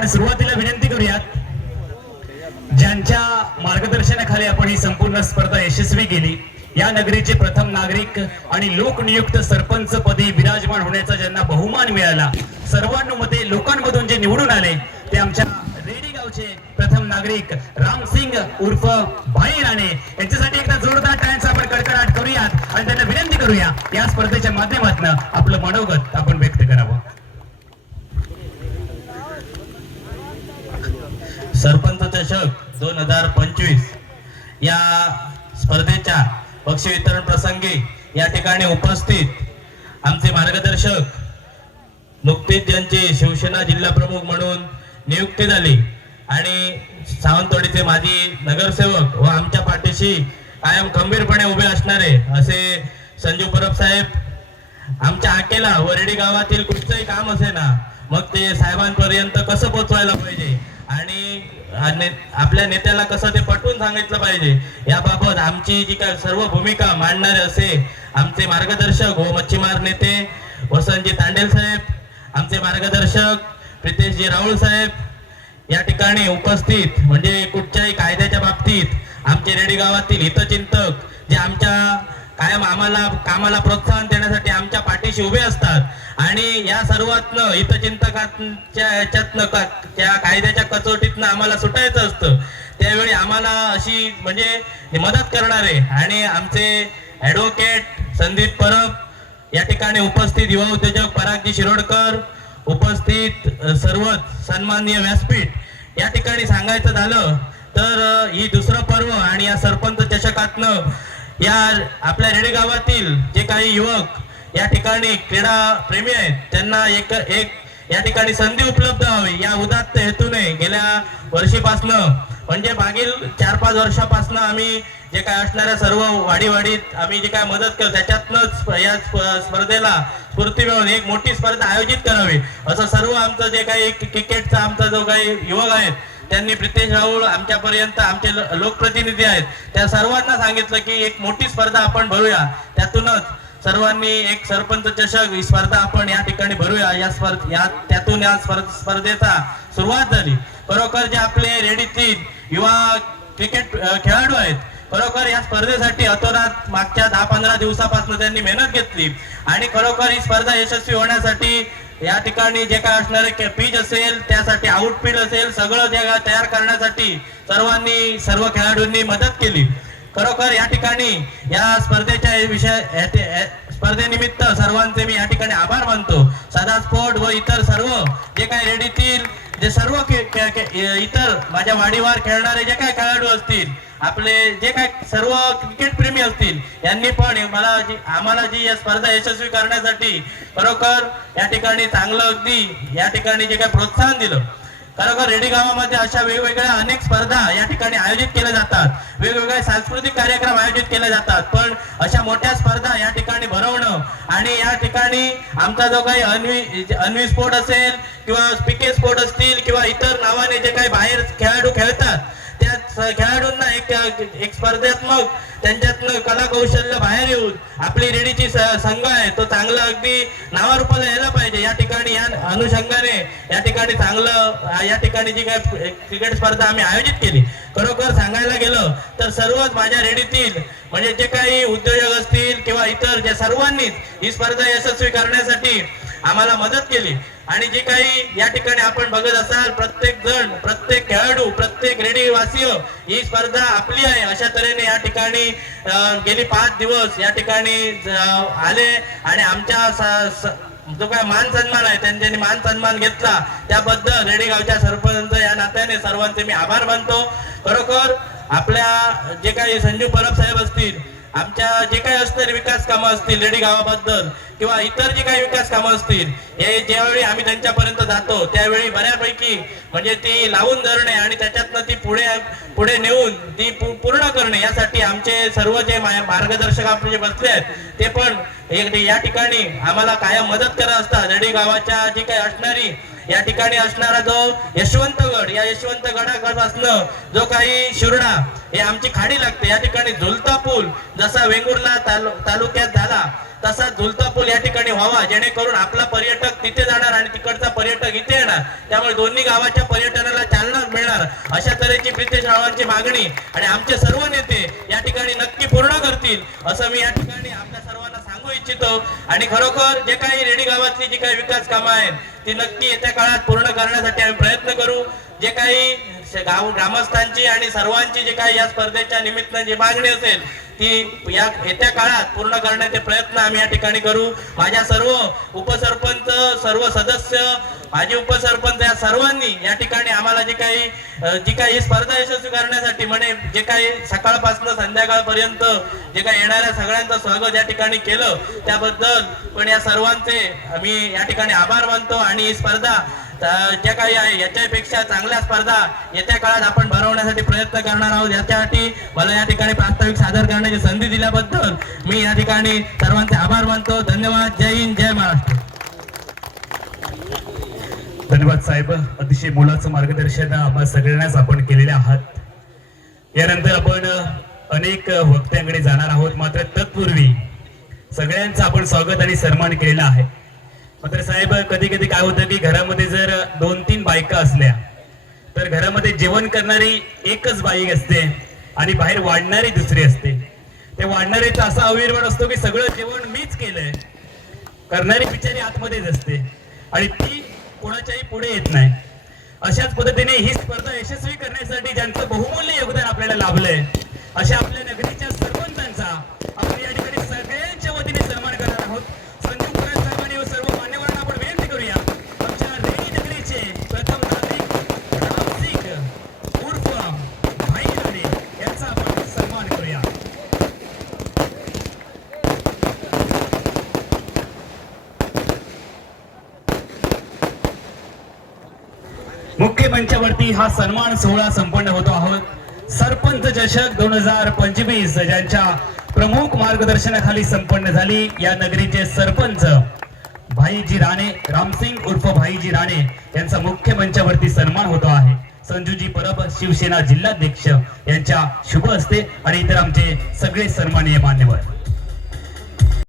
आपण सुरुवातीला विनंती करूयात ज्यांच्या मार्गदर्शनाखाली आपण ही संपूर्ण स्पर्धा यशस्वी केली या नगरीचे प्रथम नागरिक आणि लोकनियुक्त सरपंच पदी विराजमान होण्याचा ज्यांना बहुमान मिळाला सर्वांमध्ये लोकांमधून जे निवडून आले ते आमच्या रेडी गावचे प्रथम नागरिक रामसिंग उर्फ भाई राणे. यांच्यासाठी एकदा जोरदार टाळ्यांचा आपण कडकडाट करूयात आणि त्यांना विनंती करूया या स्पर्धेच्या माध्यमातून आपलं मनोगत आपण व्यक्त करावं. सरपंच चषक दोन हजार पंचवीस. या स्पर्धेच्या पक्षी वितरण प्रसंगी या ठिकाणी उपस्थित आमचे मार्गदर्शक नुकतीच ज्यांची शिवसेना जिल्हा प्रमुख म्हणून नियुक्ती झाली आणि सावंतवाडीचे माजी नगरसेवक व आमच्या पाठीशी कायम खंबीरपणे उभे असणारे असे संजू परब साहेब आमच्या आकेला वरडी गावातील कुठचंही काम असे ना मग ते साहेबांपर्यंत कसं पोचवायला पाहिजे? आणि आपल्या नेत्याला कसं ते पटवून सांगितलं पाहिजे. याबाबत आमची जी काय सर्व भूमिका मांडणारे असे आमचे मार्गदर्शक व मच्छीमार नेते वसंतजी तांडेल साहेब आमचे मार्गदर्शक प्रितेशजी राहुल साहेब या ठिकाणी उपस्थित म्हणजे कुठच्याही कायद्याच्या बाबतीत आमचे रेडी गावातील हितचिंतक जे आमच्या कायम आम्हाला कामाला प्रोत्साहन देण्यासाठी आमच्या पाठीशी उभे असतात. आणि या सर्वातनं हितचिंतकांच्या ह्याच्यातनं का- त्या कायद्याच्या कचोटीतनं आम्हाला सुटायचं असतं. त्यावेळी आम्हाला अशी म्हणजे मदत करणारे आणि आमचे ॲडव्होकेट संदीप परब या ठिकाणी उपस्थित युवा उद्योजक परागजी शिरोडकर उपस्थित सर्वच सन्माननीय व्यासपीठ या ठिकाणी सांगायचं झालं तर ही दुसरं पर्व आणि या सरपंच चषकातनं या आपल्या रेडे गावातील जे काही युवक या ठिकाणी क्रीडा प्रेमी आहेत त्यांना एक एक या ठिकाणी संधी उपलब्ध व्हावी या उदात्त हेतूने गेल्या वर्षीपासनं म्हणजे मागील चार पाच वर्षापासनं आम्ही जे काय असणाऱ्या सर्व वाडीवाडीत आम्ही जे काय मदत करू त्याच्यातनंच या स्प- स्पर्धेला स्फूर्ती मिळून एक मोठी स्पर्धा आयोजित करावी. असं सर्व आमचं जे काही क्रिकेटचा आमचा जो काही युवक आहेत त्यांनी प्रितेश राऊळ आमच्यापर्यंत आमचे लोकप्रतिनिधी आहेत. त्या सर्वांना सांगितलं की एक मोठी स्पर्धा आपण भरूया. त्यातूनच सर्वांनी एक सरपंच चषक ही स्पर्धा आपण या ठिकाणी भरूया. या स्पर्ध या त्यातून या स्पर्धेचा सुरुवात झाली. खरोखर जे आपले रेडीतील युवा क्रिकेट खेळाडू आहेत खरोखर या स्पर्धेसाठी अतोनात मागच्या दहा पंधरा दिवसापासून त्यांनी मेहनत घेतली. आणि खरोखर ही स्पर्धा यशस्वी होण्यासाठी या ठिकाणी जे काय असणारे पीच असेल त्यासाठी आउटफिट असेल सगळं जे तयार करण्यासाठी सर्वांनी सर्व खेळाडूंनी मदत केली. खरोखर या ठिकाणी या स्पर्धेच्या विषय स्पर्धेनिमित्त सर्वांचे मी या ठिकाणी आभार मानतो. सदा स्पोर्ट व इतर सर्व जे काही रेडीतील जे सर्व इतर माझ्या वाडीवार खेळणारे जे काही खेळाडू असतील आपले जे काय सर्व क्रिकेट प्रेमी असतील यांनी पण मला जी आम्हाला जी या स्पर्धा यशस्वी करण्यासाठी खरोखर या ठिकाणी चांगलं अगदी या ठिकाणी जे काय प्रोत्साहन दिलं. खरोखर रेडी गावामध्ये अशा वेगवेगळ्या अनेक स्पर्धा या ठिकाणी आयोजित केल्या जातात. वेगवेगळे सांस्कृतिक कार्यक्रम आयोजित केले जातात. पण अशा मोठ्या स्पर्धा या ठिकाणी भरवणं आणि या ठिकाणी आमचा जो काही अन्वी अन्वी स्पोर्ट असेल किंवा पिके स्पोर्ट असतील किंवा इतर नावाने जे काही बाहेर खेळाडू खेळतात खेळाडूंना एक एक स्पर्धात्मक त्यांच्यातनं कला कौशल्य बाहेर येऊन आपली रेडीची स- संघ आहे तो चांगला अगदी नावारूपाला यायला पाहिजे. या ठिकाणी या अनुषंगाने या ठिकाणी चांगलं या ठिकाणी जी काय क्रिकेट स्पर्धा आम्ही आयोजित केली. खरोखर सांगायला गेलं तर सर्वच माझ्या रेडीतील म्हणजे जे काही उद्योजक असतील किंवा इतर ज्या सर्वांनीच ही स्पर्धा यशस्वी करण्यासाठी आम्हाला मदत केली. आणि जे काही या ठिकाणी आपण बघत असाल प्रत्येक जण प्रत्येक खेळाडू प्रत्येक रेडीवासीय ही स्पर्धा आपली आहे. अशा तऱ्हेने या ठिकाणी गेली पाच दिवस या ठिकाणी आले. आणि आमच्या स- जो काय मान सन्मान आहे त्यांच्यानी मान सन्मान घेतला. त्याबद्दल रेडी गावच्या सरपंच या नात्याने सर्वांचे मी आभार मानतो. खरोखर आपल्या जे काही संजू परब साहेब असतील आमच्या जे काही असतील विकास कामं असतील रेडी गावाबद्दल किंवा इतर जे काही विकास कामं असतील हे ज्यावेळी आम्ही त्यांच्यापर्यंत जातो त्यावेळी बऱ्यापैकी म्हणजे ती लावून धरणे आणि त्याच्यातनं ती पुढे पुढे नेऊन ती पूर्ण करणे यासाठी आमचे सर्व जे मार्गदर्शक आपले जे बसले आहेत ते पण या ठिकाणी आम्हाला कायम मदत करत असतात. रेडी गावाच्या जी काही असणारी या ठिकाणी असणारा जो यशवंतगड या यशवंत गडापासनं जो काही शिरडा हे आमची खाडी लागते या ठिकाणी झुलता पूल जसा वेंगुर्ला तालु तालुक्यात झाला तसा झुलता पूल या ठिकाणी व्हावा जेणेकरून आपला पर्यटक तिथे जाणार आणि तिकडचा पर्यटक इथे येणार. त्यामुळे दोन्ही गावाच्या पर्यटनाला चालना मिळणार अशा तऱ्हेची प्रितेश रावांची मागणी. आणि आमचे सर्व नेते या ठिकाणी नक्की पूर्ण करतील असं मी या ठिकाणी आपल्या सर्वांना सांगू इच्छितो. आणि खरोखर जे काही रेडी गावातली जी काही विकास कामं आहेत ती नक्की येत्या काळात पूर्ण करण्यासाठी आम्ही प्रयत्न करू. जे काही गाव ग्रामस्थांची आणि सर्वांची जी काही या स्पर्धेच्या निमित्तानं जी मागणी असेल ती या येत्या काळात पूर्ण करण्याचे प्रयत्न आम्ही या ठिकाणी करू. माझ्या सर्व उपसरपंच सर्व सदस्य माजी उपसरपंच या सर्वांनी या ठिकाणी आम्हाला जी काही जी काही ही स्पर्धा यशस्वी करण्यासाठी म्हणे जे काही सकाळपासून संध्याकाळपर्यंत जे काही येणाऱ्या सगळ्यांचं स्वागत या ठिकाणी केलं त्याबद्दल पण या सर्वांचे आम्ही या ठिकाणी आभार मानतो आणि ही स्पर्धा ज्या काही आहे याच्यापेक्षा चांगल्या स्पर्धा येत्या काळात आपण भरवण्यासाठी प्रयत्न करणार आहोत. याच्यासाठी मला या ठिकाणी प्रास्ताविक सादर करण्याची संधी दिल्याबद्दल मी या ठिकाणी सर्वांचे आभार मानतो. धन्यवाद. जय हिंद जय महाराष्ट्र. धन्यवाद साहेब. अतिशय मुलाचं मार्गदर्शन आपण सगळ्यांनाच आपण केलेले आहात. यानंतर आपण अनेक वक्त्यांकडे जाणार आहोत. मात्र तत्पूर्वी सगळ्यांचं आपण स्वागत आणि सन्मान केलेला आहे. मात्र साहेब कधी कधी काय होतं की घरामध्ये जर दोन तीन बायका असल्या तर घरामध्ये जेवण करणारी एकच बाई असते आणि बाहेर वाढणारी दुसरी असते. ते वाढणारीचा असा अविर्भाव असतो की सगळं जेवण मीच केलंय. करणारी बिचारी आतमध्येच असते आणि ती कोणाच्याही पुढे येत नाही. अशाच पद्धतीने ही स्पर्धा यशस्वी करण्यासाठी ज्यांचं बहुमूल्य योगदान आपल्याला लाभलंय अशा आपल्या नगरीच्या सरपंचांचा आपण या ठिकाणी सगळ्यांच्या वतीने सन्मान करणार आहोत संजू पुराण साहेबांनी व सर्व मान्यवरांना आपण विनंती करूया आमच्या रेडी नगरीचे प्रथम नागरिक रामसिंग उर्फ भाई राणे यांचा आपण सन्मान करूया मुख्य मंचावरती हा सन्मान सोहळा संपन्न होतो आहोत. सरपंच चषक दोन हजार पंचवीस ज्यांच्या प्रमुख मार्गदर्शनाखाली संपन्न झाली या नगरीचे सरपंच भाईजी राणे रामसिंग उर्फ भाईजी राणे यांचा मुख्य मंचावरती सन्मान होतो आहे. संजूजी परब शिवसेना जिल्हाध्यक्ष यांच्या शुभ हस्ते आणि इतर आमचे सगळे सन्माननीय मान्यवर.